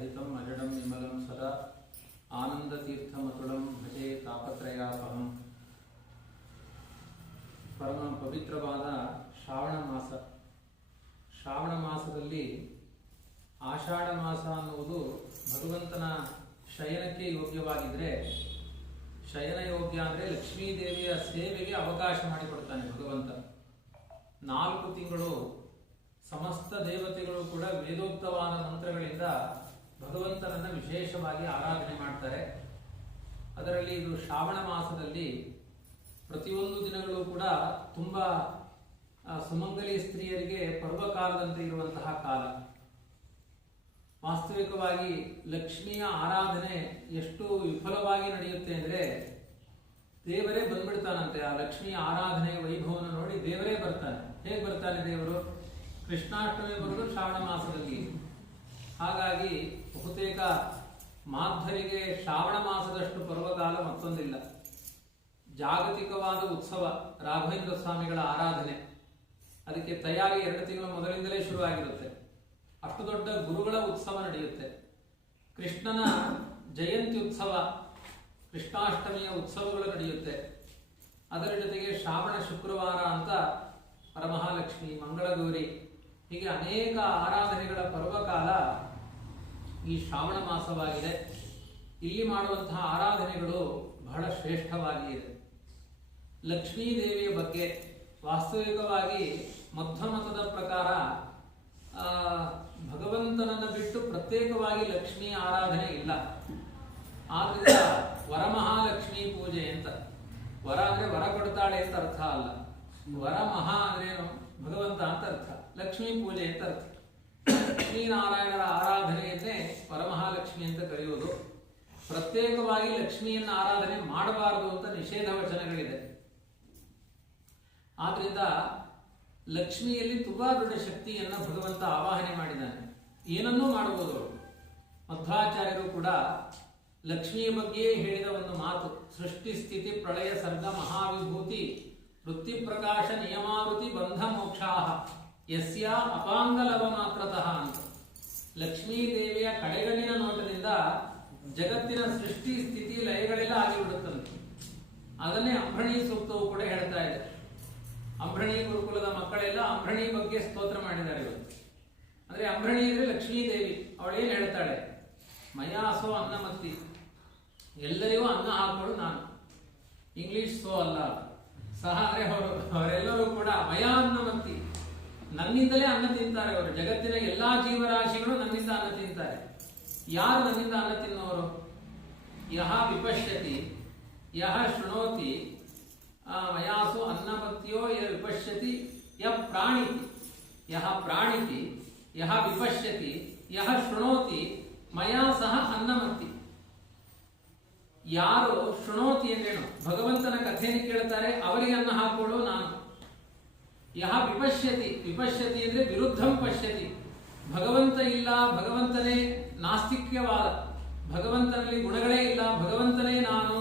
रहितं अजडं विमलं सदा आनंदतीर्थमतुलं भजे तापत्रयापहं। ಪರಮ ಪವಿತ್ರವಾದ ಶ್ರಾವಣ ಮಾಸ. ಶ್ರಾವಣ ಮಾಸದಲ್ಲಿ ಆಷಾಢ ಮಾಸ ಅನ್ನುವುದು ಭಗವಂತನ ಶಯನಕ್ಕೆ ಯೋಗ್ಯವಾಗಿದ್ದರೆ, ಶಯನ ಯೋಗ್ಯ ಅಂದರೆ ಲಕ್ಷ್ಮೀದೇವಿಯ ಸೇವೆಗೆ ಅವಕಾಶ ಮಾಡಿಕೊಡ್ತಾನೆ ಭಗವಂತ. 4 ತಿಂಗಳು ಸಮಸ್ತ ದೇವತೆಗಳು ಕೂಡ ವೇದೋಕ್ತವಾದ ಮಂತ್ರಗಳಿಂದ ಭಗವಂತನನ್ನು ವಿಶೇಷವಾಗಿ ಆರಾಧನೆ ಮಾಡ್ತಾರೆ. ಅದರಲ್ಲಿ ಇದು ಶ್ರಾವಣ ಮಾಸದಲ್ಲಿ ಪ್ರತಿಯೊಂದು ದಿನಗಳು ಕೂಡ ತುಂಬ ಸುಮಂಗಲಿ ಸ್ತ್ರೀಯರಿಗೆ ಪರ್ವಕಾಲದಂತೆ ಇರುವಂತಹ ಕಾಲ. ವಾಸ್ತವಿಕವಾಗಿ ಲಕ್ಷ್ಮಿಯ ಆರಾಧನೆ ಎಷ್ಟು ವಿಫಲವಾಗಿ ನಡೆಯುತ್ತೆ ಅಂದರೆ, ದೇವರೇ ಬಂದ್ಬಿಡ್ತಾನಂತೆ. ಆ ಲಕ್ಷ್ಮಿಯ ಆರಾಧನೆಯ ವೈಭವವನ್ನು ನೋಡಿ ದೇವರೇ ಬರ್ತಾನೆ. ಹೇಗೆ ಬರ್ತಾನೆ ದೇವರು? ಕೃಷ್ಣಾಷ್ಟಮಿ ಬರೋದು ಶ್ರಾವಣ ಮಾಸದಲ್ಲಿ. ಹಾಗಾಗಿ ಬಹುತೇಕ ಮಾಧ್ವರಿಗೆ ಶ್ರಾವಣ ಮಾಸದಷ್ಟು ಪರ್ವಕಾಲ ಮತ್ತೊಂದಿಲ್ಲ. ಜಾಗತಿಕವಾದ ಉತ್ಸವ ರಾಘವೇಂದ್ರ ಸ್ವಾಮಿಗಳ ಆರಾಧನೆ, ಅದಕ್ಕೆ ತಯಾರಿ 2 ತಿಂಗಳ ಮೊದಲಿಂದಲೇ ಶುರುವಾಗಿರುತ್ತೆ. ಅಷ್ಟು ದೊಡ್ಡ ಗುರುಗಳ ಉತ್ಸವ ನಡೆಯುತ್ತೆ. ಕೃಷ್ಣನ ಜಯಂತಿ ಉತ್ಸವ, ಕೃಷ್ಣಾಷ್ಟಮಿಯ ಉತ್ಸವಗಳು ನಡೆಯುತ್ತೆ. ಅದರ ಜೊತೆಗೆ ಶ್ರಾವಣ ಶುಕ್ರವಾರ ಅಂತ ಪರಮಹಾಲಕ್ಷ್ಮಿ, ಮಂಗಳಗೌರಿ, ಹೀಗೆ ಅನೇಕ ಆರಾಧನೆಗಳ ಪರ್ವಕಾಲ ಈ ಶ್ರಾವಣ ಮಾಸವಾಗಿದೆ. ಇಲ್ಲಿ ಮಾಡುವಂತಹ ಆರಾಧನೆಗಳು ಬಹಳ ಶ್ರೇಷ್ಠವಾಗಿ ಇದೆ. ಲಕ್ಷ್ಮೀ ದೇವಿಯ ಬಗ್ಗೆ ವಾಸ್ತವಿಕವಾಗಿ ಮಧ್ವಮತದ ಪ್ರಕಾರ ಭಗವಂತನನ್ನು ಬಿಟ್ಟು ಪ್ರತ್ಯೇಕವಾಗಿ ಲಕ್ಷ್ಮೀ ಆರಾಧನೆ ಇಲ್ಲ. ಆದ್ರಿಂದ ವರಮಹಾಲಕ್ಷ್ಮೀ ಪೂಜೆ ಅಂತ, ವರ ಅಂದ್ರೆ ವರ ಕೊಡ್ತಾಳೆ ಅಂತ ಅರ್ಥ ಅಲ್ಲ. ವರ ಮಹಾ ಅಂದ್ರೇನು? ಭಗವಂತ ಅಂತ ಅರ್ಥ. ಲಕ್ಷ್ಮೀ ಪೂಜೆ ಅಂತ ಅರ್ಥ. ಲಕ್ಷ್ಮೀನಾರಾಯಣರ ಆರಾಧನೆಯನ್ನೇ ವರಮಹಾಲಕ್ಷ್ಮಿ ಅಂತ ಕರೆಯುವುದು. ಪ್ರತ್ಯೇಕವಾಗಿ ಲಕ್ಷ್ಮಿಯನ್ನು ಆರಾಧನೆ ಮಾಡಬಾರದು ಅಂತ ನಿಷೇಧ ವಚನಗಳಿದೆ. ಆದ್ರಿಂದ ಲಕ್ಷ್ಮಿಯಲ್ಲಿ ತುಂಬಾ ದೊಡ್ಡ ಶಕ್ತಿಯನ್ನ ಭಗವಂತ ಆವಾಹನೆ ಮಾಡಿದ್ದಾನೆ. ಏನನ್ನೂ ಮಾಡಬಹುದು. ಮಧ್ವಾಚಾರ್ಯರು ಕೂಡ ಲಕ್ಷ್ಮಿಯ ಬಗ್ಗೆ ಹೇಳಿದ ಒಂದು ಮಾತು, ಸೃಷ್ಟಿ ಸ್ಥಿತಿ ಪ್ರಳಯ ಸರ್ಗ ಮಹಾವಿಭೂತಿ ವೃತ್ತಿ ಪ್ರಕಾಶ ನಿಯಮಾವೃತಿ ಬಂಧ ಮೋಕ್ಷಾಹ ಯಸ್ಯ ಅಪಾಂಗಲವ ಮಾತ್ರತಃ ಅಂತ. ಲಕ್ಷ್ಮೀ ದೇವಿಯ ಕಡೆಗಣ್ಣಿನ ನೋಟದಿಂದ ಜಗತ್ತಿನ ಸೃಷ್ಟಿ ಸ್ಥಿತಿ ಲಯಗಳೆಲ್ಲ ಆಗಿಬಿಡುತ್ತಂತೆ. ಅದನ್ನೇ ಅಂಬ್ರಣಿ ಸೂಕ್ತವು ಕೂಡ ಹೇಳ್ತಾ ಇದೆ. ಅಂಬ್ರಣಿ ಗುರುಕುಲದ ಮಕ್ಕಳೆಲ್ಲ ಅಂಬ್ರಣಿ ಬಗ್ಗೆ ಸ್ತೋತ್ರ ಮಾಡಿದ್ದಾರೆ ಇವತ್ತು. ಅಂದ್ರೆ ಅಂಬ್ರಣಿ ಅಂದ್ರೆ ಲಕ್ಷ್ಮೀ ದೇವಿ. ಅವಳೇನು ಹೇಳ್ತಾಳೆ? ಮಯಾಸೋ ಅನ್ನಮತ್ತಿ, ಎಲ್ಲರಿಗೂ ಅನ್ನ ಹಾಕೋಳು ನಾನು. ಇಂಗ್ಲಿಷ್ ಸೋ ಅಲ್ಲ, ಸಹ ಅಂದ್ರೆ ಅವರೆಲ್ಲರೂ ಕೂಡ ಮಯ ಅನ್ನಮತ್ತಿ, ನನ್ನಿಂದಲೇ ಅನ್ನ ತಿಂತಾರೆ ಅವರು. ಜಗತ್ತಿನ ಎಲ್ಲಾ ಜೀವರಾಶಿಗಳು ನನ್ನಿಂದ ಅನ್ನ ತಿಂತಾರೆ. ಯಾರು ನನ್ನಿಂದ ಅನ್ನ ತಿನ್ನೋರು? ಯಹ ವಿಪಶ್ಯತಿ ಯಹ ಶೃಣೋತಿ ಮಯಾಸು ಅನ್ನಮತ್ಯೋ ಯ ವಿಪಶ್ಯತಿ ಯ ಪ್ರಾಣಿತಿ. ಯಹ ಪ್ರಾಣಿತಿ ಯಹ ವಿಪಶ್ಯತಿ ಯಹ ಶೃಣೋತಿ ಮಯಾ ಸಹ ಅನ್ನಮತ್ತಿ. ಯಾರು ಶೃಣೋತಿ ಅಂದ್ರೇನು? ಭಗವಂತನ ಕಥೆಯನ್ನು ಕೇಳ್ತಾರೆ, ಅವರಿಗೆ ಅನ್ನ ಹಾಕೋಳು ನಾನು. ಯಹ ವಿಪಶ್ಯತಿ, ವಿಪಶ್ಯತಿ ಅಂದ್ರೆ ವಿರುದ್ಧಂ ಪಶ್ಯತಿ, ಭಗವಂತ ಇಲ್ಲ, ಭಗವಂತನೇ ನಾಸ್ತಿಕ್ಯವಾದ, ಭಗವಂತನಲ್ಲಿ ಗುಣಗಳೇ ಇಲ್ಲ, ಭಗವಂತನೇ ನಾನು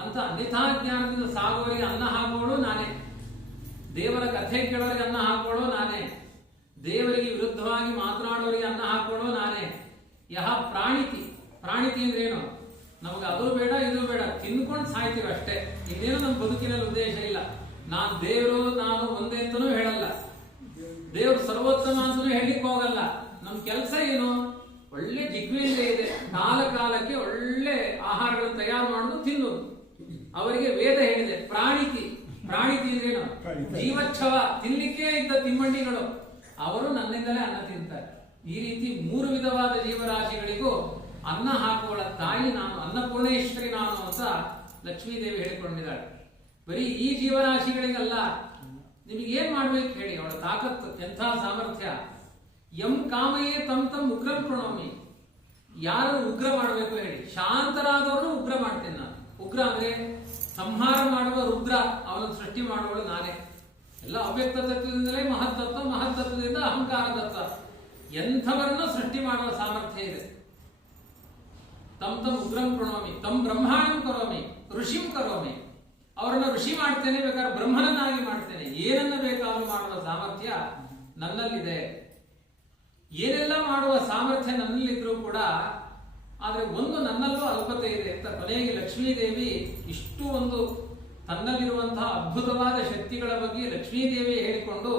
ಅಂತ ಅನ್ಯಥಾ ಜ್ಞಾನದಿಂದ ಸಾಗುವವರಿಗೆ ಅನ್ನ ಹಾಕೋಳು ನಾನೇ. ದೇವರ ಕಥೆ ಕೇಳೋರಿಗೆ ಅನ್ನ ಹಾಕೋಳು ನಾನೇ. ದೇವರಿಗೆ ವಿರುದ್ಧವಾಗಿ ಮಾತನಾಡೋರಿಗೆ ಅನ್ನ ಹಾಕೋಳು ನಾನೇ. ಯಹ ಪ್ರಾಣಿತಿ, ಪ್ರಾಣಿತಿ ಅಂದ್ರೆ ಏನು? ನಮಗೆ ಅದು ಬೇಡ ಇದು ಬೇಡ, ತಿನ್ಕೊಂಡು ಸಾಯ್ತೀವಿ ಅಷ್ಟೇ. ಇನ್ನೇನು ನಮ್ಮ ಬದುಕಿನಲ್ಲಿ ಉದ್ದೇಶ ಇಲ್ಲ. ನಾನು ದೇವರು ನಾನು ಒಂದೇ ಅಂತನೂ ಹೇಳಲ್ಲ, ದೇವರು ಸರ್ವೋತ್ತಮ ಅಂತನೂ ಹೇಳಿಕ್ ಹೋಗಲ್ಲ. ನಮ್ ಕೆಲಸ ಏನು? ಒಳ್ಳೆ ಜಿಗ್ವಿಂದ ಇದೆ, ಕಾಲಕ್ಕೆ ಒಳ್ಳೆ ಆಹಾರಗಳನ್ನು ತಯಾರು ಮಾಡೋದು, ತಿನ್ನೋದು. ಅವರಿಗೆ ವೇದ ಹೇಳಿದೆ ಪ್ರಾಣಿತಿ. ಪ್ರಾಣಿತಿ ಅಂದ್ರೇನು? ಜೀವಚ್ಛವ, ತಿನ್ಲಿಕ್ಕೆ ಇದ್ದ ತಿಮ್ಮಣ್ಣಿಗಳು, ಅವರು ನನ್ನಿಂದಲೇ ಅನ್ನ ತಿಂತಾರೆ. ಈ ರೀತಿ 3 ವಿಧವಾದ ಜೀವರಾಶಿಗಳಿಗೂ ಅನ್ನ ಹಾಕುವಳ ತಾಯಿ ನಾನು, ಅನ್ನಪೂರ್ಣೇಶ್ವರಿ ನಾನು ಅಂತ ಲಕ್ಷ್ಮೀದೇವಿ ಹೇಳಿಕೊಂಡಿದ್ದಾಳೆ. ಬರೀ ಈ ಜೀವರಾಶಿಗಳಿಗಲ್ಲ, ನಿಮಗೆ ಏನ್ ಮಾಡ್ಬೇಕು ಹೇಳಿ? ಅವಳ ತಾಕತ್ತು, ಎಂಥ ಸಾಮರ್ಥ್ಯ! ಎಂ ಕಾಮಯೇ ತಮ್ ತಮ್ ಉಗ್ರಂ ಪ್ರಣೋಮಿ. ಯಾರು ಉಗ್ರ ಮಾಡಬೇಕು ಹೇಳಿ? ಶಾಂತರಾದವ್ರನ್ನು ಉಗ್ರ ಮಾಡ್ತೇನೆ ನಾನು. ಉಗ್ರ ಅಂದ್ರೆ ಸಂಹಾರ ಮಾಡುವ ರುದ್ರ, ಅವನನ್ನು ಸೃಷ್ಟಿ ಮಾಡುವಳು ನಾನೇ. ಎಲ್ಲ ಅವ್ಯಕ್ತ ತತ್ವದಿಂದಲೇ ಮಹತ್ತತ್ವ, ಮಹತ್ತತ್ವದಿಂದ ಅಹಂಕಾರ ತತ್ವ, ಎಂಥವರನ್ನು ಸೃಷ್ಟಿ ಮಾಡುವ ಸಾಮರ್ಥ್ಯ ಇದೆ. ತಮ್ ತಮ್ ಉಗ್ರಂ ಪ್ರಣೋಮಿ ತಮ್ ಬ್ರಹ್ಮಾಂಡಂ ಕರೋಮಿ ಋಷಿಂ ಕರೋಮಿ. ಅವರನ್ನ ಋಷಿ ಮಾಡ್ತೇನೆ, ಬೇಕಾದ್ರೆ ಬ್ರಹ್ಮನನ್ನಾಗಿ ಮಾಡ್ತೇನೆ. ಏನನ್ನ ಬೇಕಾದ್ರೂ ಮಾಡುವ ಸಾಮರ್ಥ್ಯ ನನ್ನಲ್ಲಿದೆ. ಏನೆಲ್ಲ ಮಾಡುವ ಸಾಮರ್ಥ್ಯ ನನ್ನಲ್ಲಿದ್ರೂ ಕೂಡ ಆದರೆ ಒಂದು ನನ್ನಲ್ಲೂ ಅಲ್ಪತೆ ಇದೆ ಅಂತ ಕೊನೆಗೆ ಲಕ್ಷ್ಮೀದೇವಿ ಇಷ್ಟು ಒಂದು ತನ್ನಲ್ಲಿರುವಂತಹ ಅದ್ಭುತವಾದ ಶಕ್ತಿಗಳ ಬಗ್ಗೆ ಲಕ್ಷ್ಮೀದೇವಿ ಹೇಳಿಕೊಂಡು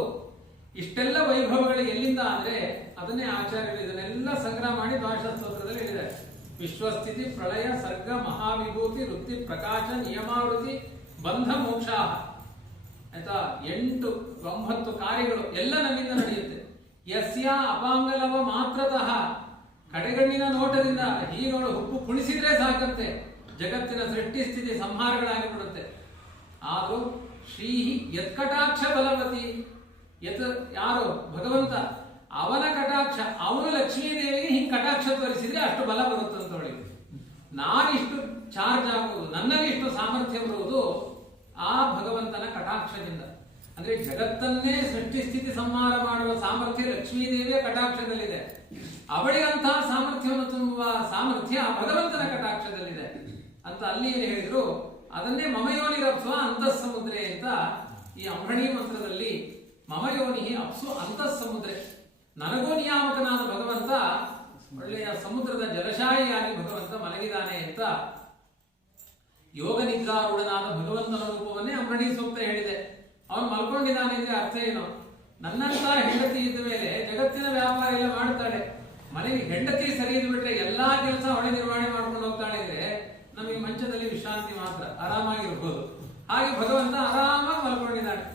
ಇಷ್ಟೆಲ್ಲ ವೈಭವಗಳು ಎಲ್ಲಿಂದ ಅಂದ್ರೆ ಅದನ್ನೇ ಆಚಾರ್ಯರು ಇದನ್ನೆಲ್ಲ ಸಂಗ್ರಹ ಮಾಡಿ ದ್ವಾದಶ ಸ್ತೋತ್ರದಲ್ಲಿ ಹೇಳಿದ್ದಾರೆ. ವಿಶ್ವಸ್ಥಿತಿ ಪ್ರಳಯ ಸರ್ಗ ಮಹಾವಿಭೂತಿ ವೃತ್ತಿ ಪ್ರಕಾಶ ನಿಯಮಾವೃತಿ ಬಂಧ ಮೋಕ್ಷ ಆಯ್ತಾ, 8-9 ಕಾರ್ಯಗಳು ಎಲ್ಲ ನನ್ನಿಂದ ನಡೆಯುತ್ತೆ. ಯಸ್ಯ ಅಪಾಂಗಲವ ಮಾತ್ರತಃ, ಕಡೆಗಣ್ಣಿನ ನೋಟದಿಂದ ಹೀಗಳು ಹುಬ್ಬು ಕುಣಿಸಿದ್ರೆ ಸಾಕಂತೆ ಜಗತ್ತಿನ ಸೃಷ್ಟಿ ಸ್ಥಿತಿ ಸಂಹಾರಗಳಾಗಿಬಿಡುತ್ತೆ. ಆದರೂ ಶ್ರೀ ಯತ್ಕಟಾಕ್ಷ ಬಲವತಿ, ಯಾರು ಭಗವಂತ ಅವನ ಕಟಾಕ್ಷ, ಅವನು ಲಕ್ಷ್ಮೀದೇವಿಗೆ ಹಿಂಗೆ ಕಟಾಕ್ಷ ತೋರಿಸಿದ್ರೆ ಅಷ್ಟು ಬಲ ಬರುತ್ತಂತವಳಿಗೆ. ನಾನಿಷ್ಟು ಚಾರ್ಜ್ ಆಗುವುದು, ನನ್ನಲ್ಲಿ ಇಷ್ಟು ಸಾಮರ್ಥ್ಯ ಬರುವುದು ಆ ಭಗವಂತನ ಕಟಾಕ್ಷದಿಂದ. ಅಂದ್ರೆ ಜಗತ್ತನ್ನೇ ಸೃಷ್ಟಿ ಸ್ಥಿತಿ ಸಂಹಾರ ಮಾಡುವ ಸಾಮರ್ಥ್ಯ ಲಕ್ಷ್ಮೀದೇವಿಯ ಕಟಾಕ್ಷದಲ್ಲಿದೆ. ಅವಳಿಗಂತಹ ಸಾಮರ್ಥ್ಯವನ್ನು ತುಂಬುವ ಸಾಮರ್ಥ್ಯ ಭಗವಂತನ ಕಟಾಕ್ಷದಲ್ಲಿದೆ ಅಂತ ಅಲ್ಲಿ ಏನು ಹೇಳಿದ್ರು, ಅದನ್ನೇ ಮಮಯೋನಿ ರಪ್ಸುವ ಅಂತಃಸಮುದ್ರೆ ಅಂತ ಈ ಅಂಬರಣಿ ಮಂತ್ರದಲ್ಲಿ ಮಮಯೋನಿ ಅಪ್ಸು ಅಂತಃಸಮುದ್ರೆ, ನನಗೂ ನಿಯಾಮಕನಾದ ಭಗವಂತ ಒಳ್ಳೆಯ ಸಮುದ್ರದ ಜಲಶಾಹಿಯಾಗಿ ಭಗವಂತ ಮಲಗಿದಾನೆ ಅಂತ ಯೋಗ ನಿದ್ರಾರೂಢನಾದ ಭಗವಂತನ ರೂಪವನ್ನೇ ಅಂಬರಣಿ ಸೂಕ್ತ ಹೇಳಿದೆ. ಅವನು ಮಲ್ಕೊಂಡಿದ್ದಾನೆ ಅಂದ್ರೆ ಅರ್ಥ ಏನು? ನನ್ನಂತ ಹೆಂಡತಿ ಇದ್ದ ಮೇಲೆ ಜಗತ್ತಿನ ವ್ಯಾಪಾರ ಎಲ್ಲ ಮಾಡ್ತಾಳೆ, ಮನೆಗೆ ಹೆಂಡತಿ ಸರಿ ಇದ್ಬಿಟ್ರೆ ಎಲ್ಲಾ ಕೆಲಸ ಅವಳೆ ನಿರ್ವಹಣೆ ಮಾಡ್ಕೊಂಡು ಹೋಗ್ತಾಳೆ ಅಂದ್ರೆ ನಮಗೆ ಮಂಚದಲ್ಲಿ ವಿಶ್ರಾಂತಿ ಮಾತ್ರ, ಆರಾಮಾಗಿರ್ಬೋದು. ಹಾಗೆ ಭಗವಂತ ಆರಾಮಾಗಿ ಮಲ್ಕೊಂಡಿದ್ದಾನೆ.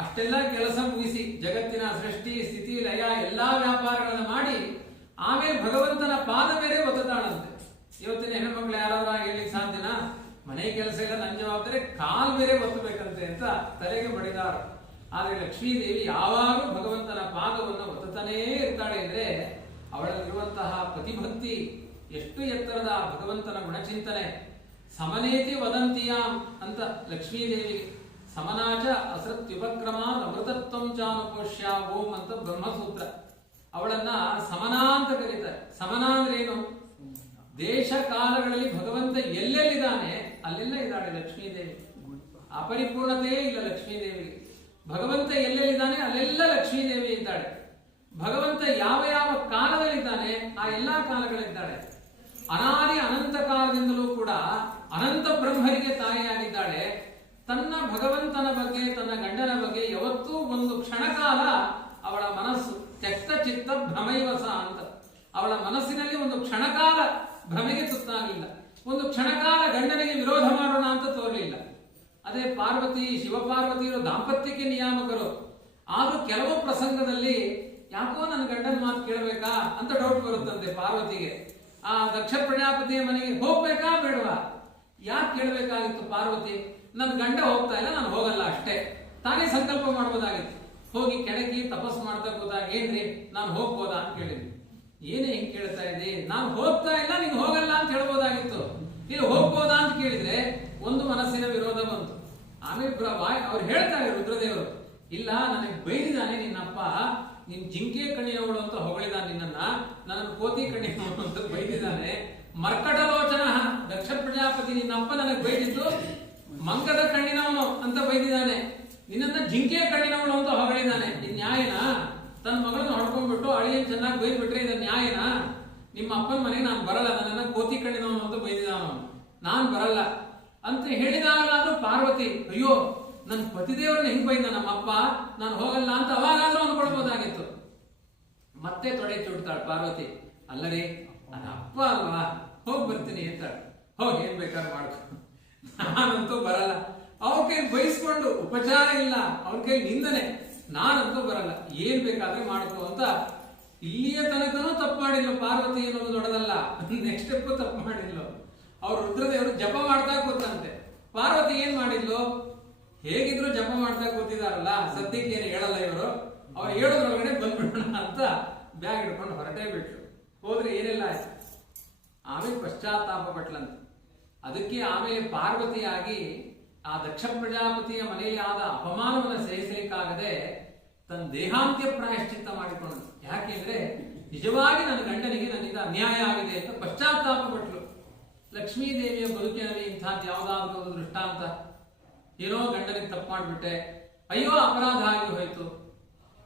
ಅಷ್ಟೆಲ್ಲ ಕೆಲಸ ಮುಗಿಸಿ ಜಗತ್ತಿನ ಸೃಷ್ಟಿ ಸ್ಥಿತಿ ಲಯ ಎಲ್ಲಾ ವ್ಯಾಪಾರಗಳನ್ನು ಮಾಡಿ ಆಮೇಲೆ ಭಗವಂತನ ಪಾದ ಬೇರೆ ಒತ್ತತಾಳಂತೆ. ಇವತ್ತಿನ ಹೆಣ್ಮಕ್ಳು ಯಾರಾದ್ರೂ ಹೇಳಲಿಕ್ಕೆ ಸಾಧ್ಯನಾ? ಮನೆ ಕೆಲಸ ಎಲ್ಲ ನನ್ನ ಜವಾಬ್ದಾರಿ, ಕಾಲ್ ಬೇರೆ ಒತ್ತಬೇಕಂತೆ ಅಂತ ತಲೆಗೆ ಬಡಿದಾರ. ಆದ್ರೆ ಲಕ್ಷ್ಮೀದೇವಿ ಯಾವಾಗಲೂ ಭಗವಂತನ ಪಾದವನ್ನು ಒತ್ತತಾನೇ ಇರ್ತಾಳೆ ಅಂದ್ರೆ ಅವಳಲ್ಲಿರುವಂತಹ ಪ್ರತಿಭಕ್ತಿ ಎಷ್ಟು ಎತ್ತರದ ಭಗವಂತನ ಗುಣಚಿಂತನೆ. ಸಮನೇತಿ ವದಂತಿಯಾಂ ಅಂತ ಲಕ್ಷ್ಮೀದೇವಿಗೆ ಸಮನಾಚ ಅಸತ್ಯುಪಕ್ರಮ ಅಮೃತತ್ವಂ ಚಾನುಪೋಷ್ಯ ಓಂ ಅಂತ ಬ್ರಹ್ಮಸೂತ್ರ. ಅವಳನ್ನ ಸಮನಾ ಅಂತ ಕರೀತಾರೆ. ಸಮನ ಅಂದ್ರೆ ಏನು? ದೇಶ ಕಾಲಗಳಲ್ಲಿ ಭಗವಂತ ಎಲ್ಲೆಲ್ಲಿದ್ದಾನೆ ಅಲ್ಲೆಲ್ಲ ಇದ್ದಾಳೆ ಲಕ್ಷ್ಮೀದೇವಿ. ಅಪರಿಪೂರ್ಣತೆಯೇ ಇಲ್ಲ ಲಕ್ಷ್ಮೀದೇವಿಗೆ. ಭಗವಂತ ಎಲ್ಲೆಲ್ಲಿದ್ದಾನೆ ಅಲ್ಲೆಲ್ಲ ಲಕ್ಷ್ಮೀದೇವಿ ಇದ್ದಾಳೆ. ಭಗವಂತ ಯಾವ ಯಾವ ಕಾಲದಲ್ಲಿದ್ದಾನೆ ಆ ಎಲ್ಲಾ ಕಾಲಗಳಿದ್ದಾಳೆ. ಅನಾದಿ ಅನಂತ ಕಾಲದಿಂದಲೂ ಕೂಡ ಅನಂತ ಬ್ರಹ್ಮರಿಗೆ ತಾಯಿಯಾಗಿದ್ದಾಳೆ. ತನ್ನ ಭಗವಂತನ ಬಗ್ಗೆ ತನ್ನ ಗಂಡನ ಬಗ್ಗೆ ಯಾವತ್ತೂ ಒಂದು ಕ್ಷಣಕಾಲ ಅವಳ ಮನಸ್ಸು ತ್ಯಕ್ತ ಚಿತ್ತ ಭ್ರಮೈವಸ ಅಂತ, ಅವಳ ಮನಸ್ಸಿನಲ್ಲಿ ಒಂದು ಕ್ಷಣಕಾಲ ಭ್ರಮೆಗೆ ತುತ್ತಾಗಲಿಲ್ಲ, ಒಂದು ಕ್ಷಣಕಾಲ ಗಂಡನಿಗೆ ವಿರೋಧ ಮಾಡೋಣ ಅಂತ ತೋರಲಿಲ್ಲ. ಅದೇ ಪಾರ್ವತಿ ಶಿವಪಾರ್ವತಿಯರು ದಾಂಪತ್ಯಕ್ಕೆ ನಿಯಾಮಕರು. ಆದ್ರೂ ಕೆಲವು ಪ್ರಸಂಗದಲ್ಲಿ ಯಾಕೋ ನನ್ನ ಗಂಡನ ಮಾತು ಕೇಳಬೇಕಾ ಅಂತ ಡೌಟ್ ಬರುತ್ತಂತೆ ಪಾರ್ವತಿಗೆ. ಆ ದಕ್ಷ ಪ್ರಜಾಪತಿಯ ಮನೆಗೆ ಹೋಗ್ಬೇಕಾ ಬೇಡವಾ? ಯಾಕೆ ಕೇಳಬೇಕಾಗಿತ್ತು ಪಾರ್ವತಿ? ನನ್ನ ಗಂಡ ಹೋಗ್ತಾ ಇಲ್ಲ, ನಾನು ಹೋಗಲ್ಲ ಅಷ್ಟೇ. ತಾನೇ ಸಂಕಲ್ಪ ಮಾಡಬಹುದಾಗಿತ್ತು. ಹೋಗಿ ಕೆಳಗಿ ತಪಸ್ಸು ಮಾಡ್ತಾ ಕೂತಾಗ ಏನ್ರಿ ನಾನು ಹೋಗ್ಬೋದಾ ಅಂತ ಕೇಳಿದ್ವಿ. ಏನೇ ಹಿಂಗ್ ಕೇಳ್ತಾ ಇದ್ದಿ? ನಾನು ಹೋಗ್ತಾ ಇಲ್ಲ, ನೀನು ಹೋಗಲ್ಲ ಅಂತ ಹೇಳ್ಬೋದಾಗಿತ್ತು. ನೀನು ಹೋಗ್ಬೋದಾ ಅಂತ ಕೇಳಿದ್ರೆ ಒಂದು ಮನಸ್ಸಿನ ವಿರೋಧ ಬಂತು. ಆಮೇಲೆ ಅವ್ರು ಹೇಳ್ತಾರೆ ರುದ್ರದೇವರು, ಇಲ್ಲ ನನಗೆ ಬೈದಿದ್ದಾನೆ ನಿನ್ನಪ್ಪ, ನಿನ್ ಜಿಂಕೆ ಕಣ್ಣಿನವಳು ಅಂತ ಹೊಗಳಿದಾನೆ ನಿನ್ನನ್ನ, ನನ್ನನ್ನು ಕೋತಿ ಕಣ್ಣಿನವಳು ಅಂತ ಬೈದಿದ್ದಾನೆ. ಮರ್ಕಟಲೋಚನ ದಕ್ಷ ಪ್ರಜಾಪತಿ ನಿನ್ನಪ್ಪ ನನಗೆ ಬೈದಿದ್ದು ಮಂಗದ ಕಣ್ಣಿನವನು ಅಂತ ಬೈದಿದ್ದಾನೆ, ನಿನ್ನನ್ನ ಜಿಂಕೆ ಕಣ್ಣಿನವಳು ಅಂತ ಹೊಗಳಿದ್ದಾನೆ. ಇದು ನ್ಯಾಯನಾ? ತನ್ನ ಮಗಳನ್ನ ಹೊಡ್ಕೊಂಡ್ಬಿಟ್ಟು ಅಳಿಯನ್ ಚೆನ್ನಾಗಿ ಬೈದ್ಬಿಟ್ರೆ ಇದು ನ್ಯಾಯನಾ? ನಿಮ್ಮ ಅಪ್ಪನ ಮನೆಗೆ ನಾನು ಬರಲ್ಲ, ನನ್ನನ್ನ ಕೋತಿ ಕಣ್ಣಿನವನು ಅಂತ ಬೈದಿದ್ದಾನು, ನಾನ್ ಬರಲ್ಲ ಅಂತ ಹೇಳಿದಾಗಲಾದ್ರೂ ಪಾರ್ವತಿ ಅಯ್ಯೋ ನನ್ನ ಪತಿದೇವರನ್ನ ಹಿಂಗ್ ಬೈದ ನಮ್ಮಪ್ಪ, ನಾನು ಹೋಗಲ್ಲ ಅಂತ ಅವಾಗಾದ್ರೂ ಅನ್ಕೊಳ್ಬೋದಾಗಿತ್ತು. ಮತ್ತೆ ತೊಡೆ ಚುಡ್ತಾಳೆ ಪಾರ್ವತಿ, ಅಲ್ಲರೇ ನನ್ನ ಅಪ್ಪ ಅಲ್ವಾ, ಹೋಗ್ ಬರ್ತೀನಿ ಅಂತಾಳೆ. ಹೋಗಿ ಏನ್ ಬೇಕಾದ್ರೂ ಮಾಡ್ಕೊ, ನಾನಂತೂ ಬರಲ್ಲ. ಅವ್ರ ಕೈ ಬಯಸ್ಕೊಂಡು ಉಪಚಾರ ಇಲ್ಲ, ಅವ್ರ ಕೈ ನಿಂದನೆ, ನಾನಂತೂ ಬರಲ್ಲ, ಏನ್ ಬೇಕಾದ್ರೂ ಮಾಡ್ಕೋ ಅಂತ. ಇಲ್ಲಿಯ ತನಕನೂ ತಪ್ಪು ಮಾಡಿಲ್ಲ ಪಾರ್ವತಿ ಅನ್ನೋದು ದೊಡ್ಡದಲ್ಲ, ನೆಕ್ಸ್ಟ್ ಸ್ಟೆಪ್ ತಪ್ಪು ಮಾಡಿದ್ಲು. ಅವ್ರು ರುದ್ರದೇವರು ಜಪ ಮಾಡ್ತಾ ಕೂತಂತೆ. ಪಾರ್ವತಿ ಏನ್ ಮಾಡಿದ್ಲು? ಹೇಗಿದ್ರು ಜಪ ಮಾಡ್ತಾ ಕೂತಿದಾರಲ್ಲ, ಸದ್ಯಕ್ಕೆ ಏನು ಹೇಳಲ್ಲ ಇವರು, ಅವ್ರು ಹೇಳೋದ್ರೊಳಗಡೆ ಬಂದ್ಬಿಡೋಣ ಅಂತ ಬ್ಯಾಗ್ ಹಿಡ್ಕೊಂಡು ಹೊರಟೇ ಬಿಟ್ರು. ಹೋದ್ರೆ ಏನೆಲ್ಲ ಆಯ್ತು. ಆಮೇಲೆ ಪಶ್ಚಾತ್ತಾಪ ಪಟ್ಲಂತ. ಅದಕ್ಕೆ ಆಮೇಲೆ ಪಾರ್ವತಿಯಾಗಿ ಆ ದಕ್ಷ ಪ್ರಜಾಪತಿಯ ಮನೆಯಲ್ಲಿ ಆದ ಅಪಮಾನವನ್ನು ಸಹಿಸಲಿಕ್ಕಾಗದೆ ತನ್ನ ದೇಹಾಂತ್ಯ ಪ್ರಾಯಶ್ಚಿತ್ತ ಮಾಡಿಕೊಂಡು, ಯಾಕೆಂದ್ರೆ ನಿಜವಾಗಿ ನನ್ನ ಗಂಡನಿಗೆ ನನ್ನಿಂದ ಅನ್ಯಾಯ ಆಗಿದೆ ಅಂತ ಪಶ್ಚಾತ್ತಾಪ ಪಟ್ಲು. ಲಕ್ಷ್ಮೀದೇವಿಯ ಬದುಕಿನಲ್ಲಿ ಇಂಥದ್ದು ಯಾವುದಾದ್ರೂ ಒಂದು ದೃಷ್ಟಾಂತ, ಏನೋ ಗಂಡನಿಗೆ ತಪ್ಪು ಮಾಡಿಬಿಟ್ಟೆ, ಅಯ್ಯೋ ಅಪರಾಧ ಆಗಿ ಹೋಯ್ತು,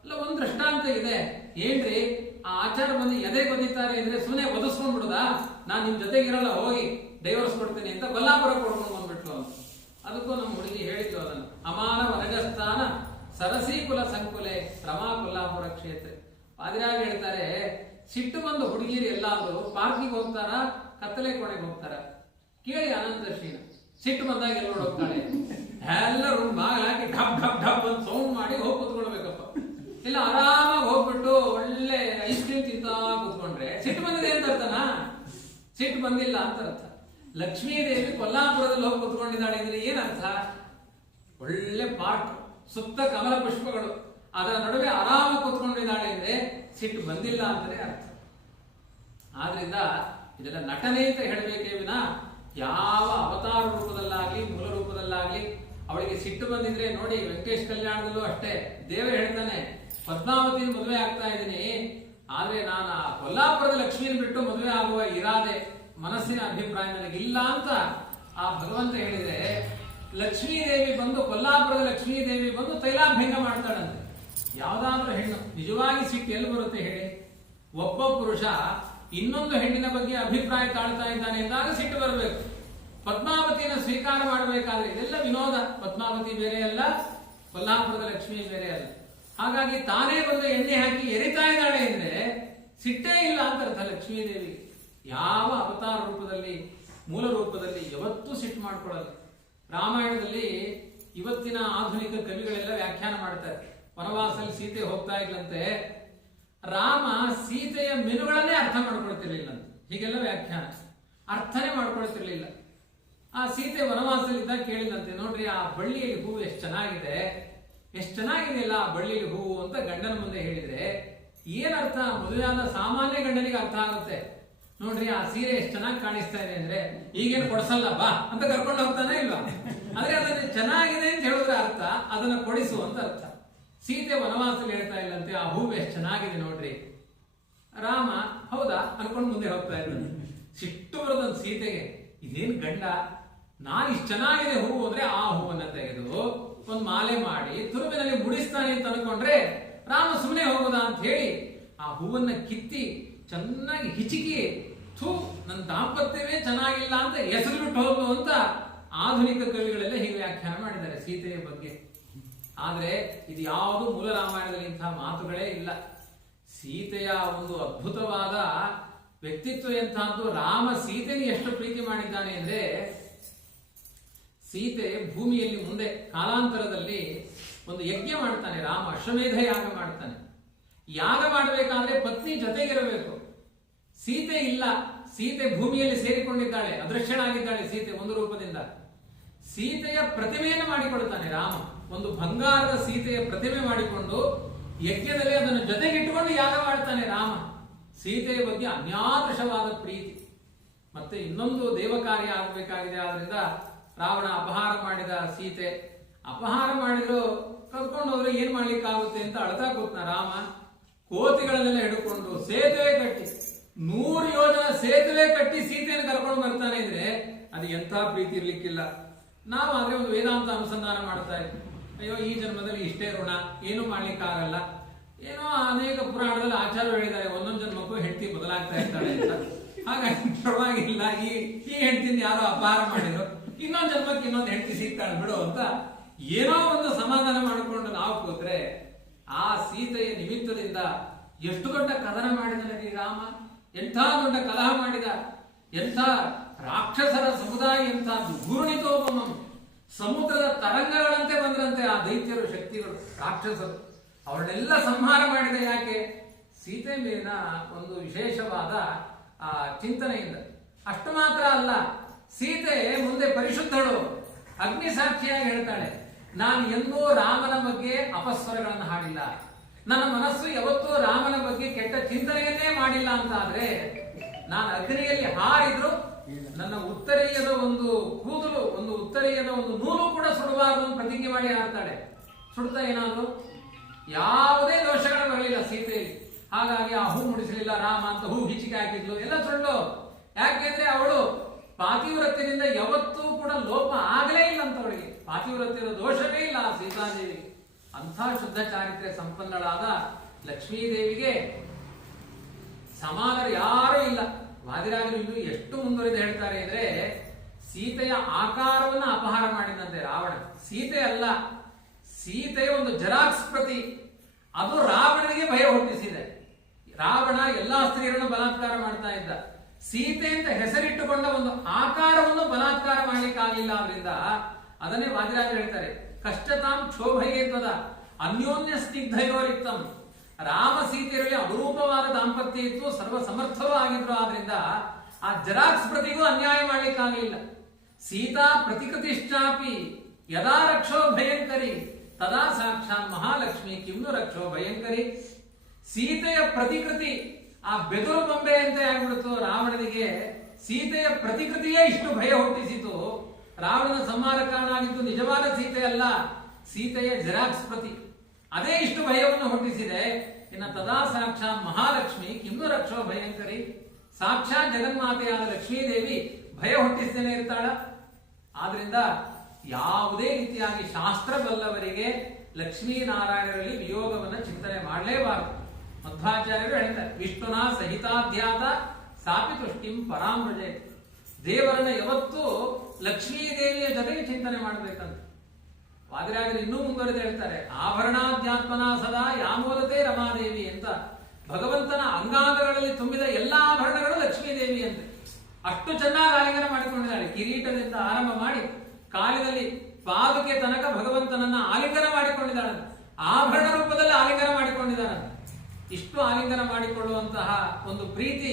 ಇಲ್ಲ ಒಂದು ದೃಷ್ಟಾಂತ ಇದೆ ಏನ್ರಿ? ಆ ಆಚಾರ ಬಂದು ಎದೆ ಗೊದಿತಾರೆ ಅಂದ್ರೆ ಸುಮ್ಮನೆ ಒದಿಸ್ಕೊಂಡ್ಬಿಡುದಾ, ನಾನು ನಿಮ್ ಜೊತೆಗಿರಲ್ಲ ಹೋಗಿ ಡೈವರ್ಸ್ ಕೊಡ್ತೀನಿ ಅಂತ ಕೊಲ್ಲಾಪುರ ಕೊಡ್ಕೊಂಡು ಬಂದ್ಬಿಟ್ಲು ಅಂತ. ಅದಕ್ಕೂ ನಮ್ಮ ಹುಡುಗಿ ಹೇಳಿದ್ಲು ಅದನ್ನು, ಅಮಾನ ವನಜಸ್ಥಾನ ಸರಸೀಕುಲ ಸಂಕುಲೆ ರಮಾ ಕೊಲ್ಲಾಪುರ ಕ್ಷೇತ್ರ. ಪಾದಿರಾಗ ಹೇಳ್ತಾರೆ, ಸಿಟ್ಟು ಬಂದು ಹುಡುಗಿರು ಎಲ್ಲಾದ್ರೂ ಪಾರ್ಕಿಗೆ ಹೋಗ್ತಾರ, ಕತ್ತಲೆ ಕೊನೆಗೆ ಹೋಗ್ತಾರ? ಕೇಳಿ ಅನಂತಶ್ರೀನ. ಸಿಟ್ಟು ಬಂದಾಗ ಎಲ್ಲ ಹೋಗ್ತಾಳೆ, ಎಲ್ಲರೂ ಬಾಗಿಲು ಹಾಕಿ ಢಬ್ ಢಬ್ ಢಬ್ ಅಂತ ಸೌಂಡ್ ಮಾಡಿ ಹೋಗಿ ಕೂತ್ಕೊಳ್ಬೇಕಪ್ಪ. ಇಲ್ಲ ಆರಾಮಾಗಿ ಹೋಗ್ಬಿಟ್ಟು ಒಳ್ಳೆ ಐಸ್ ಕ್ರೀಮ್ ತಿಂತ ಕೂತ್ಕೊಂಡ್ರೆ ಸಿಟ್ಟು ಬಂದಿದೆ ಅಂತ ಅರ್ಥನಾ? ಸಿಟ್ಟು ಬಂದಿಲ್ಲ ಅಂತ ಅರ್ಥ. ಲಕ್ಷ್ಮೀದೇವಿ ಕೊಲ್ಲಾಪುರದಲ್ಲಿ ಹೋಗಿ ಕೂತ್ಕೊಂಡಿದ್ದಾಳೆ ಅಂದ್ರೆ ಏನರ್ಥ? ಒಳ್ಳೆ ಪಾಟ್, ಸುತ್ತ ಕಮಲ ಪುಷ್ಪಗಳು, ಅದರ ನಡುವೆ ಆರಾಮ ಕೂತ್ಕೊಂಡಿದ್ದಾಳೆ ಅಂದ್ರೆ ಸಿಟ್ಟು ಬಂದಿಲ್ಲ ಅಂತಲೇ ಅರ್ಥ. ಆದ್ರಿಂದ ಇದೆಲ್ಲ ನಟನೆ ಅಂತ ಹೇಳಬೇಕೇ ವಿನ ಯಾವ ಅವತಾರ ರೂಪದಲ್ಲಾಗ್ಲಿ ಮೂಲ ರೂಪದಲ್ಲಾಗ್ಲಿ ಅವಳಿಗೆ ಸಿಟ್ಟು ಬಂದಿದ್ರೆ ನೋಡಿ, ವೆಂಕಟೇಶ್ ಕಲ್ಯಾಣದಲ್ಲೂ ಅಷ್ಟೇ ದೇವ ಹೇಳ್ತಾನೆ, ಪದ್ಮಾವತಿನ ಮದುವೆ ಆಗ್ತಾ ಇದ್ದೀನಿ, ಆದ್ರೆ ನಾನು ಆ ಕೊಲ್ಲಾಪುರದ ಲಕ್ಷ್ಮಿಯನ್ನು ಬಿಟ್ಟು ಮದುವೆ ಆಗುವ ಇರಾದೆ ಮನಸ್ಸಿನ ಅಭಿಪ್ರಾಯ ನನಗಿಲ್ಲ ಅಂತ ಆ ಭಗವಂತ ಹೇಳಿದ್ರೆ, ಲಕ್ಷ್ಮೀದೇವಿ ಬಂದು ಕೊಲ್ಲಾಪುರದ ಲಕ್ಷ್ಮೀದೇವಿ ಬಂದು ತೈಲಾಭ್ಯಂಗ ಮಾಡ್ತಾಳಂತೆ. ಯಾವ್ದಾದ್ರೂ ಹೆಣ್ಣು ನಿಜವಾಗಿ ಸಿಟ್ಟು ಎಲ್ಲಿ ಬರುತ್ತೆ ಹೇಳಿ? ಒಬ್ಬ ಪುರುಷ ಇನ್ನೊಂದು ಹೆಣ್ಣಿನ ಬಗ್ಗೆ ಅಭಿಪ್ರಾಯ ತಾಳ್ತಾ ಇದ್ದಾನೆ ಎಂದಾಗ ಸಿಟ್ಟು ಬರಬೇಕು. ಪದ್ಮಾವತಿಯನ್ನು ಸ್ವೀಕಾರ ಮಾಡಬೇಕಾದ್ರೆ ಇದೆಲ್ಲ ವಿನೋದ. ಪದ್ಮಾವತಿ ಬೇರೆ ಅಲ್ಲ, ಕೊಲ್ಲಾಪುರದ ಲಕ್ಷ್ಮಿ ಬೇರೆ ಅಲ್ಲ. ಹಾಗಾಗಿ ತಾನೇ ಬಂದು ಎಣ್ಣೆ ಹಾಕಿ ಎರಿತಾ ಇದ್ದಾಳೆ ಅಂದ್ರೆ ಸಿಟ್ಟೇ ಇಲ್ಲ ಅಂತ ಅರ್ಥ ಲಕ್ಷ್ಮೀದೇವಿ. ಯಾವ ಅವತಾರ ರೂಪದಲ್ಲಿ ಮೂಲ ರೂಪದಲ್ಲಿ ಯಾವತ್ತೂ ಸಿಟ್ಟು ಮಾಡ್ಕೊಳ್ಳಲ್ಲ. ರಾಮಾಯಣದಲ್ಲಿ ಇವತ್ತಿನ ಆಧುನಿಕ ಕವಿಗಳೆಲ್ಲ ವ್ಯಾಖ್ಯಾನ ಮಾಡ್ತಾರೆ. ವನವಾಸದಲ್ಲಿ ಸೀತೆ ಹೋಗ್ತಾ ಇದ್ಲಂತೆ, ರಾಮ ಸೀತೆಯ ಮೆನುಗಳನ್ನೇ ಅರ್ಥ ಮಾಡ್ಕೊಳ್ತಿರ್ಲಿಲ್ಲ ಅಂತ, ಹೀಗೆಲ್ಲ ವ್ಯಾಖ್ಯಾನ. ಅರ್ಥನೇ ಮಾಡ್ಕೊಳ್ತಿರ್ಲಿಲ್ಲ. ಆ ಸೀತೆ ವನವಾಸದಲ್ಲಿದ್ದಾಗ ಕೇಳಿದಂತೆ, ನೋಡ್ರಿ ಆ ಬಳ್ಳಿಯಲ್ಲಿ ಹೂವು ಎಷ್ಟು ಚೆನ್ನಾಗಿದೆ, ಎಷ್ಟು ಚೆನ್ನಾಗಿದೆಯಲ್ಲ ಆ ಬಳ್ಳಿಯಲ್ಲಿ ಹೂವು ಅಂತ ಗಂಡನ ಮುಂದೆ ಹೇಳಿದ್ರೆ ಏನರ್ಥ? ಮದುವೆಯಾದ ಸಾಮಾನ್ಯ ಗಂಡನಿಗೆ ಅರ್ಥ ಆಗುತ್ತೆ. ನೋಡ್ರಿ ಆ ಸೀರೆ ಎಷ್ಟು ಚೆನ್ನಾಗಿ ಕಾಣಿಸ್ತಾ ಇದೆ ಅಂದ್ರೆ ಈಗೇನು ಕೊಡಿಸಲ್ಲ ಬಾ ಅಂತ ಕರ್ಕೊಂಡು ಹೋಗ್ತಾನೆ ಇಲ್ವಾ? ಆದ್ರೆ ಅದನ್ನ ಚೆನ್ನಾಗಿದೆ ಅಂತ ಹೇಳಿದ್ರೆ ಅರ್ಥ ಅದನ್ನ ಕೊಡಿಸು ಅಂತ ಅರ್ಥ. ಸೀತೆ ವನವಾಸದಲ್ಲಿ ಹೇಳ್ತಾ ಇಲ್ಲಂತೆ, ಆ ಹೂವು ಎಷ್ಟು ಚೆನ್ನಾಗಿದೆ ನೋಡ್ರಿ. ರಾಮ ಹೌದಾ ಅನ್ಕೊಂಡು ಮುಂದೆ ಹೋಗ್ತಾ ಇದ್ದಾನೆ. ಸಿಟ್ಟು ಬರೋದಂತ ಸೀತೆಗೆ, ಇದೇನ್ ಗಂಡ, ನಾನು ಇಷ್ಟು ಚೆನ್ನಾಗಿದೆ ಹೂವು ಅಂದ್ರೆ ಆ ಹೂವನ್ನ ತೆಗೆದು ಒಂದು ಮಾಲೆ ಮಾಡಿ ತುರುಬಿನಲ್ಲಿ ಮುಡಿಸ್ತಾನೆ ಅಂತ ಅನ್ಕೊಂಡ್ರೆ ರಾಮ ಸುಮ್ಮನೆ ಹೋಗೋದಾ ಅಂತ ಹೇಳಿ ಆ ಹೂವನ್ನ ಕಿತ್ತಿ ಚೆನ್ನಾಗಿ ಹಿಚಿಕಿ, ಥೂ ನನ್ನ ದಾಂಪತ್ಯವೇ ಚೆನ್ನಾಗಿಲ್ಲ ಅಂತ ಹೆಸರು ಬಿಟ್ಟು ಹೋಗ್ಲು ಅಂತ ಆಧುನಿಕ ಕವಿಗಳೆಲ್ಲ ಹೀಗೆ ವ್ಯಾಖ್ಯಾನ ಮಾಡಿದ್ದಾರೆ ಸೀತೆಯ ಬಗ್ಗೆ. ಆದ್ರೆ ಇದು ಯಾವುದು ಮೂಲ ರಾಮಾಯಣದಲ್ಲಿ ಇಂತಹ ಮಾತುಗಳೇ ಇಲ್ಲ. ಸೀತೆಯ ಒಂದು ಅದ್ಭುತವಾದ ವ್ಯಕ್ತಿತ್ವ ಎಂತಹದ್ದು. ರಾಮ ಸೀತೆಗೆ ಎಷ್ಟು ಪ್ರೀತಿ ಮಾಡಿದ್ದಾನೆ ಅಂದ್ರೆ, ಸೀತೆ ಭೂಮಿಯಲ್ಲಿ ಮುಂದೆ ಕಾಲಾಂತರದಲ್ಲಿ ಒಂದು ಯಜ್ಞ ಮಾಡ್ತಾನೆ ರಾಮ, ಅಶ್ವಮೇಧ ಯಾಗ ಮಾಡ್ತಾನೆ. ಯಾಗ ಮಾಡಬೇಕಾದ್ರೆ ಪತ್ನಿ ಜೊತೆಗಿರಬೇಕು. ಸೀತೆ ಇಲ್ಲ, ಸೀತೆ ಭೂಮಿಯಲ್ಲಿ ಸೇರಿಕೊಂಡಿದ್ದಾಳೆ, ಅದೃಶ್ಯಳಾಗಿದ್ದಾಳೆ ಸೀತೆ ಒಂದು ರೂಪದಿಂದ. ಸೀತೆಯ ಪ್ರತಿಮೆಯನ್ನು ಮಾಡಿಕೊಳ್ತಾನೆ ರಾಮ, ಒಂದು ಬಂಗಾರದ ಸೀತೆಯ ಪ್ರತಿಮೆ ಮಾಡಿಕೊಂಡು ಯಜ್ಞದಲ್ಲಿ ಅದನ್ನು ಜೊತೆಗಿಟ್ಟುಕೊಂಡು ಯಾಗ ಮಾಡ್ತಾನೆ ರಾಮ. ಸೀತೆಯ ಬಗ್ಗೆ ಅನ್ಯಾದೃಶವಾದ ಪ್ರೀತಿ. ಮತ್ತೆ ಇನ್ನೊಂದು ದೇವಕಾರ್ಯ ಆಗಬೇಕಾಗಿದೆ. ಆದ್ರಿಂದ ರಾವಣ ಅಪಹಾರ ಮಾಡಿದ ಸೀತೆ, ಅಪಹಾರ ಮಾಡಿದ್ರು ಕರ್ಕೊಂಡು ಹೋದ್ರೆ ಏನ್ ಮಾಡ್ಲಿಕ್ಕಾಗುತ್ತೆ ಅಂತ ಅಳ್ತಾ ಕೂತ್ನ ರಾಮ. ಕೋತಿಗಳನ್ನೆಲ್ಲ ಹಿಡ್ಕೊಂಡು ಸೇತುವೆ ಕಟ್ಟಿ 100 ಯೋಜನ ಸೇತುವೆ ಕಟ್ಟಿ ಸೀತೆಯನ್ನು ಕರ್ಕೊಂಡು ಬರ್ತಾನೆ ಇದ್ರೆ ಅದು ಎಂಥ ಪ್ರೀತಿ ಇರ್ಲಿಕ್ಕಿಲ್ಲ. ನಾವು ಆದ್ರೆ ಒಂದು ವೇದಾಂತ ಅನುಸಂಧಾನ ಮಾಡ್ತಾ ಇದ್ವಿ, ಅಯ್ಯೋ ಈ ಜನ್ಮದಲ್ಲಿ ಇಷ್ಟೇ ಋಣ, ಏನು ಮಾಡ್ಲಿಕ್ಕಾಗಲ್ಲ. ಏನೋ ಅನೇಕ ಪುರಾಣದಲ್ಲಿ ಆಚಾರ್ಯ ಹೇಳಿದ್ದಾರೆ, ಒಂದೊಂದು ಜನ್ಮಕ್ಕೂ ಹೆಂಡತಿ ಬದಲಾಗ್ತಾ ಇರ್ತಾಳೆ ಅಂತ. ಹಾಗಾಗಿ ಪರವಾಗಿಲ್ಲ, ಈ ಹೆಂಡತಿನ ಯಾರೋ ಅಪಹಾರ ಮಾಡಿದ್ರು, ಇನ್ನೊಂದು ಜನ್ಮಕ್ಕೆ ಇನ್ನೊಂದು ಹೆಂಡತಿ ಸಿಗ್ತಾಳೆ ಬಿಡು ಅಂತ ಏನೋ ಒಂದು ಸಮಾಧಾನ ಮಾಡಿಕೊಂಡು ನಾವು ಕೂತ್ರೆ, ಆ ಸೀತೆಯ ನಿಮಿತ್ತದಿಂದ ಎಷ್ಟು ದೊಡ್ಡ ಕದನ ಮಾಡಿದನೇ ರಾಮ, ಎಂಥ ದೊಡ್ಡ ಕಲಹ ಮಾಡಿದ, ಎಂಥ ರಾಕ್ಷಸರ ಸಮುದಾಯ, ಎಂಥ ದುರ್ಗುಣಿತೋಪಮಂ, ಸಮುದ್ರದ ತರಂಗಗಳಂತೆ ಬಂದ್ರಂತೆ ಆ ದೈತ್ಯರು, ಶಕ್ತಿಗಳು, ರಾಕ್ಷಸರು. ಅವರನ್ನೆಲ್ಲ ಸಂಹಾರ ಮಾಡಿದ ಯಾಕೆ? ಸೀತೆ ಮೇಲಿನ ಒಂದು ವಿಶೇಷವಾದ ಆ ಚಿಂತನೆಯಿಂದ. ಅಷ್ಟು ಮಾತ್ರ ಅಲ್ಲ, ಸೀತೆ ಮುಂದೆ ಪರಿಶುದ್ಧಳು, ಅಗ್ನಿ ಸಾಕ್ಷಿಯಾಗಿ ಹೇಳ್ತಾಳೆ, ನಾನು ಎಂದೂ ರಾಮನ ಬಗ್ಗೆ ಅಪಸ್ವರಗಳನ್ನು ಹಾಡಿಲ್ಲ, ನನ್ನ ಮನಸ್ಸು ಯಾವತ್ತೂ ರಾಮನ ಬಗ್ಗೆ ಕೆಟ್ಟ ಚಿಂತನೆಯನ್ನೇ ಮಾಡಿಲ್ಲ ಅಂತ ಆದ್ರೆ, ನಾನು ಅಗ್ನಿಯಲ್ಲಿ ಹಾರಿದ್ರು ನನ್ನ ಉತ್ತರೀಯದ ಒಂದು ಕೂದಲು, ಒಂದು ಉತ್ತರೀಯದ ಒಂದು ನೂಲು ಕೂಡ ಸುಡಬಾರದು ಅಂತ ಪ್ರತಿಜ್ಞೆ ಮಾಡಿ ಹಾರ್ತಾಳೆ. ಸುಡ್ತಾ ಏನಾದ್ರು ಯಾವುದೇ ದೋಷಗಳು ಬರಲಿಲ್ಲ ಸೀತೆಯಲ್ಲಿ. ಹಾಗಾಗಿ ಆ ಹೂ ಮುಡಿಸಲಿಲ್ಲ ರಾಮ ಅಂತ ಹೂ ಹಿಚಿಕೆ ಹಾಕಿದ್ಲು, ಎಲ್ಲ ಸುಳ್ಳು. ಯಾಕೆಂದ್ರೆ ಅವಳು ಪಾತಿವ್ರತ್ಯದಿಂದ ಯಾವತ್ತೂ ಕೂಡ ಲೋಪ ಆಗಲೇ ಇಲ್ಲ ಅಂತ ಅವಳಿಗೆ, ಪಾತಿವ್ರತ್ಯದ ದೋಷವೇ ಇಲ್ಲ ಆ ಸೀತಾದೇವಿ. ಅಂಥ ಶುದ್ಧ ಚಾರಿತ್ರ್ಯ ಸಂಪನ್ನಳಾದ ಲಕ್ಷ್ಮೀದೇವಿಗೆ ಸಮಾನರು ಯಾರೂ ಇಲ್ಲ. ವಾದಿರಾಜರು ಇನ್ನು ಎಷ್ಟು ಮುಂದುವರೆದು ಹೇಳ್ತಾರೆ ಅಂದ್ರೆ, ಸೀತೆಯ ಆಕಾರವನ್ನ ಅಪಹಾರ ಮಾಡಿದಂತೆ ರಾವಣ. ಸೀತೆ ಅಲ್ಲ, ಸೀತೆಯ ಒಂದು ಜೆರಾಕ್ಸ್ ಪ್ರತಿ, ಅದು ರಾವಣನಿಗೆ ಭಯ ಹುಟ್ಟಿಸಿದೆ. ರಾವಣ ಎಲ್ಲಾ ಸ್ತ್ರೀಯರನ್ನು ಬಲಾತ್ಕಾರ ಮಾಡ್ತಾ ಇದ್ದ. ಸೀತೆ ಅಂತ ಹೆಸರಿಟ್ಟುಕೊಂಡ ಒಂದು ಆಕಾರವನ್ನು ಬಲಾತ್ಕಾರ ಮಾಡ್ಲಿಕ್ಕಾಗಲಿಲ್ಲ ಅವರಿಂದ. ಅದನ್ನೇ ವಾದಿರಾಜ ಹೇಳ್ತಾರೆ, ಕಷ್ಟತಾಂ ಕ್ಷೋಭಯೇತ್ವದ ಅನ್ಯೋನ್ಯ ಸ್ನಿಗ್ಧಯೋರಿತ್ತಂ. ರಾಮ ಸೀತೆಯರಲ್ಲಿ ಅಪರೂಪವಾದ ದಾಂಪತ್ಯ ಇತ್ತು, ಸರ್ವ ಸಮರ್ಥವೂ ಆಗಿದ್ರು. ಆದ್ರಿಂದ ಆ ಜೆರಾಕ್ಸ್ ಪ್ರತಿಗೂ ಅನ್ಯಾಯ ಮಾಡ್ಲಿಕ್ಕಾಗಲಿಲ್ಲ. ಸೀತಾ ಪ್ರತಿಕೃತಿಶ್ಚಾಪಿ ಯದಾ ರಕ್ಷೋ ಭಯಂಕರಿ ತದಾ ಸಾಕ್ಷಾತ್ ಮಹಾಲಕ್ಷ್ಮಿ ಕಿಮ್ನು ರಕ್ಷೋ ಭಯಂಕರಿ. ಸೀತೆಯ ಪ್ರತಿಕೃತಿ ಆ ಬೆದರು ಬೊಂಬೆ ಅಂತ ಆಗ್ಬಿಡ್ತು ರಾವಣನಿಗೆ. ಸೀತೆಯ ಪ್ರತಿಕೃತಿಯೇ ಇಷ್ಟು ಭಯ ಹುಟ್ಟಿಸಿತು. ರಾವಣನ ಸಂಹಾರ ಕಾರಣ ಆಗಿದ್ದು ನಿಜವಾದ ಸೀತೆ ಅಲ್ಲ, ಸೀತೆಯ ಜೆರಾಕ್ಸ್ ಪ್ರತಿ. ಅದೇ ಇಷ್ಟು ಭಯವನ್ನು ಹುಟ್ಟಿಸಿದೆ. ಇನ್ನು ತದಾ ಸಾಕ್ಷಾತ್ ಮಹಾಲಕ್ಷ್ಮಿ ಕಿಮ್ನು ರಕ್ಷೋ ಭಯಂಕರಿ. ಸಾಕ್ಷಾತ್ ಜಗನ್ಮಾತೆಯಾದ ಲಕ್ಷ್ಮೀದೇವಿ ಭಯ ಹುಟ್ಟಿಸ್ತೇನೆ ಇರ್ತಾಳ. ಆದ್ರಿಂದ ಯಾವುದೇ ರೀತಿಯಾಗಿ ಶಾಸ್ತ್ರ ಬಲ್ಲವರಿಗೆ ಲಕ್ಷ್ಮೀನಾರಾಯಣರಲ್ಲಿ ವಿಯೋಗವನ್ನು ಚಿಂತನೆ ಮಾಡಲೇಬಾರದು. ಮಧ್ವಾಚಾರ್ಯರು ಹೇಳ್ತಾರೆ, ವಿಷ್ಣುನ ಸಹಿತಾಧ್ಯಾತ ಸಾಪಿ ತುಷ್ಟಿಂ ಪರಾಮೃಜೆ. ದೇವರನ್ನ ಯಾವತ್ತೂ ಲಕ್ಷ್ಮೀದೇವಿಯ ಜೊತೆಗೆ ಚಿಂತನೆ ಮಾಡಬೇಕಂತ. ವಾದಿರಾಜರು ಇನ್ನೂ ಮುಂದುವರೆದು ಹೇಳ್ತಾರೆ, ಆಭರಣಾಧ್ಯಾತ್ಮನ ಸದಾ ಯಾಮೋದತೆ ರಮಾದೇವಿ ಅಂತ. ಭಗವಂತನ ಅಂಗಾಂಗಗಳಲ್ಲಿ ತುಂಬಿದ ಎಲ್ಲಾ ಆಭರಣಗಳು ಲಕ್ಷ್ಮೀದೇವಿ ಅಂತೆ. ಅಷ್ಟು ಚೆನ್ನಾಗಿ ಆಲಿಂಗನ ಮಾಡಿಕೊಂಡಿದ್ದಾಳೆ. ಕಿರೀಟದಿಂದ ಆರಂಭ ಮಾಡಿ ಕಾಲಿನಲ್ಲಿ ಪಾದಕ್ಕೆ ತನಕ ಭಗವಂತನನ್ನ ಆಲಿಂಗನ ಮಾಡಿಕೊಂಡಿದ್ದಾಳೆ. ಆಭರಣ ರೂಪದಲ್ಲಿ ಆಲಿಂಗನ ಮಾಡಿಕೊಂಡಿದ್ದಾಳೆ. ಇಷ್ಟು ಆಲಿಂಗನ ಮಾಡಿಕೊಳ್ಳುವಂತಹ ಒಂದು ಪ್ರೀತಿ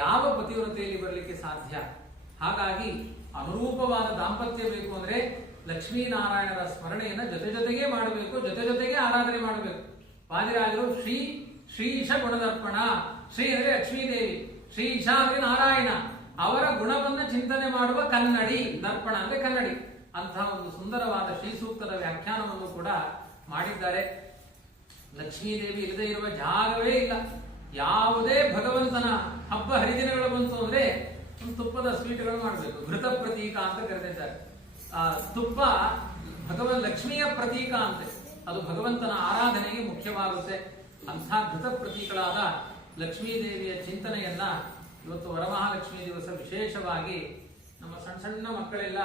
ಯಾವ ಪತಿವ್ರತೆಯಲ್ಲಿ ಬರಲಿಕ್ಕೆ ಸಾಧ್ಯ? ಹಾಗಾಗಿ ಅನುರೂಪವಾದ ದಾಂಪತ್ಯ ಬೇಕು ಅಂದ್ರೆ ಲಕ್ಷ್ಮೀನಾರಾಯಣರ ಸ್ಮರಣೆಯನ್ನ ಜೊತೆ ಜೊತೆಗೆ ಮಾಡಬೇಕು, ಜೊತೆ ಜೊತೆಗೆ ಆರಾಧನೆ ಮಾಡಬೇಕು. ವಾದಿರಾಜರು ಶ್ರೀಶ ಗುಣದರ್ಪಣ. ಶ್ರೀ ಅಂದ್ರೆ ಲಕ್ಷ್ಮೀದೇವಿ, ಶ್ರೀಶ ಅಂದ್ರೆ ನಾರಾಯಣ. ಅವರ ಗುಣವನ್ನ ಚಿಂತನೆ ಮಾಡುವ ಕನ್ನಡಿ. ದರ್ಪಣ ಅಂದ್ರೆ ಕನ್ನಡಿ. ಅಂತಹ ಒಂದು ಸುಂದರವಾದ ಶ್ರೀ ಸೂಕ್ತದ ವ್ಯಾಖ್ಯಾನವನ್ನು ಕೂಡ ಮಾಡಿದ್ದಾರೆ. ಲಕ್ಷ್ಮೀದೇವಿ ಇಲ್ಲದೆ ಇರುವ ಜಾಗವೇ ಇಲ್ಲ. ಯಾವುದೇ ಭಗವಂತನ ಹಬ್ಬ ಹರಿದಿನಗಳು ಬಂತು ಅಂದ್ರೆ ಒಂದು ತುಪ್ಪದ ಸ್ವೀಟ್ಗಳು ಮಾಡಬೇಕು. ಘೃತ ಪ್ರತೀಕ ಅಂತ ಕರೆದಿದ್ದಾರೆ. ಆ ತುಪ್ಪ ಲಕ್ಷ್ಮಿಯ ಪ್ರತೀಕ ಅಂತೆ. ಅದು ಭಗವಂತನ ಆರಾಧನೆಗೆ ಮುಖ್ಯವಾಗುತ್ತೆ. ಅಂಥ ಘೃತ ಪ್ರತೀಕಳಾದ ಲಕ್ಷ್ಮೀದೇವಿಯ ಚಿಂತನೆಯನ್ನ ಇವತ್ತು ವರಮಹಾಲಕ್ಷ್ಮೀ ದಿವಸ ವಿಶೇಷವಾಗಿ ನಮ್ಮ ಸಣ್ಣ ಸಣ್ಣ ಮಕ್ಕಳೆಲ್ಲ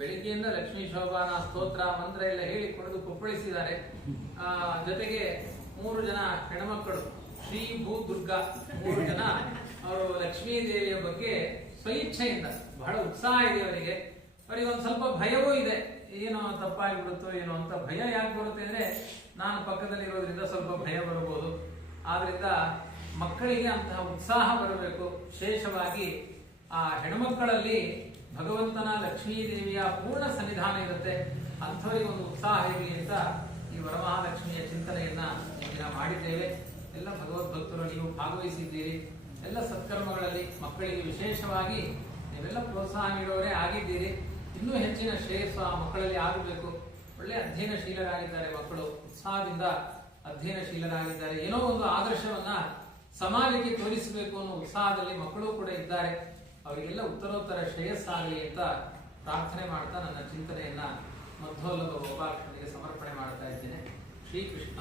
ಬೆಳಿಗ್ಗೆಯಿಂದ ಲಕ್ಷ್ಮೀ ಶೋಭಾನ ಸ್ತೋತ್ರ ಮಂತ್ರ ಎಲ್ಲ ಹೇಳಿ ಕೊಡದು ಕುಪ್ಪಳಿಸಿದ್ದಾರೆ. ಜೊತೆಗೆ 3 ಜನ ಹೆಣ್ಮಕ್ಕಳು ಶ್ರೀ ಭೂ ದುರ್ಗಾ 3 ಜನ ಅವರು ಲಕ್ಷ್ಮೀ ದೇವಿಯ ಬಗ್ಗೆ ಸ್ವಇಚ್ಛೆಯಿಂದ ಬಹಳ ಉತ್ಸಾಹ ಇದೆ ಅವರಿಗೆ. ಒಂದು ಸ್ವಲ್ಪ ಭಯವೂ ಇದೆ, ಏನೋ ತಪ್ಪಾಗಿಬಿಡುತ್ತೋ ಏನೋ ಅಂತ. ಭಯ ಯಾಕೆ ಬರುತ್ತೆ ಅಂದ್ರೆ ನಾನು ಪಕ್ಕದಲ್ಲಿ ಇರೋದ್ರಿಂದ ಸ್ವಲ್ಪ ಭಯ ಬರಬಹುದು. ಆದ್ರಿಂದ ಮಕ್ಕಳಿಗೆ ಅಂತಹ ಉತ್ಸಾಹ ಬರಬೇಕು. ವಿಶೇಷವಾಗಿ ಆ ಹೆಣ್ಮಕ್ಕಳಲ್ಲಿ ಭಗವಂತನ ಲಕ್ಷ್ಮೀದೇವಿಯ ಪೂರ್ಣ ಸನ್ನಿಧಾನ ಇರುತ್ತೆ. ಅಂಥವರಿಗೆ ಒಂದು ಉತ್ಸಾಹ ಇರಲಿ ಅಂತ ಈ ವರಮಹಾಲಕ್ಷ್ಮಿಯ ಚಿಂತನೆಯನ್ನ ದಿನ ಮಾಡಿದ್ದೇವೆ. ಎಲ್ಲ ಭಗವದ್ಭಕ್ತರು ನೀವು ಭಾಗವಹಿಸಿದ್ದೀರಿ. ಎಲ್ಲ ಸತ್ಕರ್ಮಗಳಲ್ಲಿ ಮಕ್ಕಳಿಗೆ ವಿಶೇಷವಾಗಿ ನೀವೆಲ್ಲ ಪ್ರೋತ್ಸಾಹ ನೀಡುವವರೇ ಆಗಿದ್ದೀರಿ. ಇನ್ನೂ ಹೆಚ್ಚಿನ ಶ್ರೇಯಸ್ಸು ಆ ಮಕ್ಕಳಲ್ಲಿ ಆಗಬೇಕು. ಒಳ್ಳೆ ಅಧ್ಯಯನಶೀಲರಾಗಿದ್ದಾರೆ ಮಕ್ಕಳು, ಉತ್ಸಾಹದಿಂದ ಅಧ್ಯಯನಶೀಲರಾಗಿದ್ದಾರೆ. ಏನೋ ಒಂದು ಆದರ್ಶವನ್ನ ಸಮಾಜಕ್ಕೆ ತೋರಿಸಬೇಕು ಅನ್ನೋ ಉತ್ಸಾಹದಲ್ಲಿ ಮಕ್ಕಳು ಕೂಡ ಇದ್ದಾರೆ. ಅವರಿಗೆಲ್ಲ ಉತ್ತರೋತ್ತರ ಶ್ರೇಯಸ್ಸಾಗಲಿ ಅಂತ ಪ್ರಾರ್ಥನೆ ಮಾಡ್ತಾ ನನ್ನ ಚಿಂತನೆಯನ್ನ ಮಧ್ವೋಲ್ಲಭ ಗೋಪಾಲಕೃಷ್ಣನಿಗೆ ಸಮರ್ಪಣೆ ಮಾಡ್ತಾ ಇದ್ದೇನೆ. ಶ್ರೀಕೃಷ್ಣ.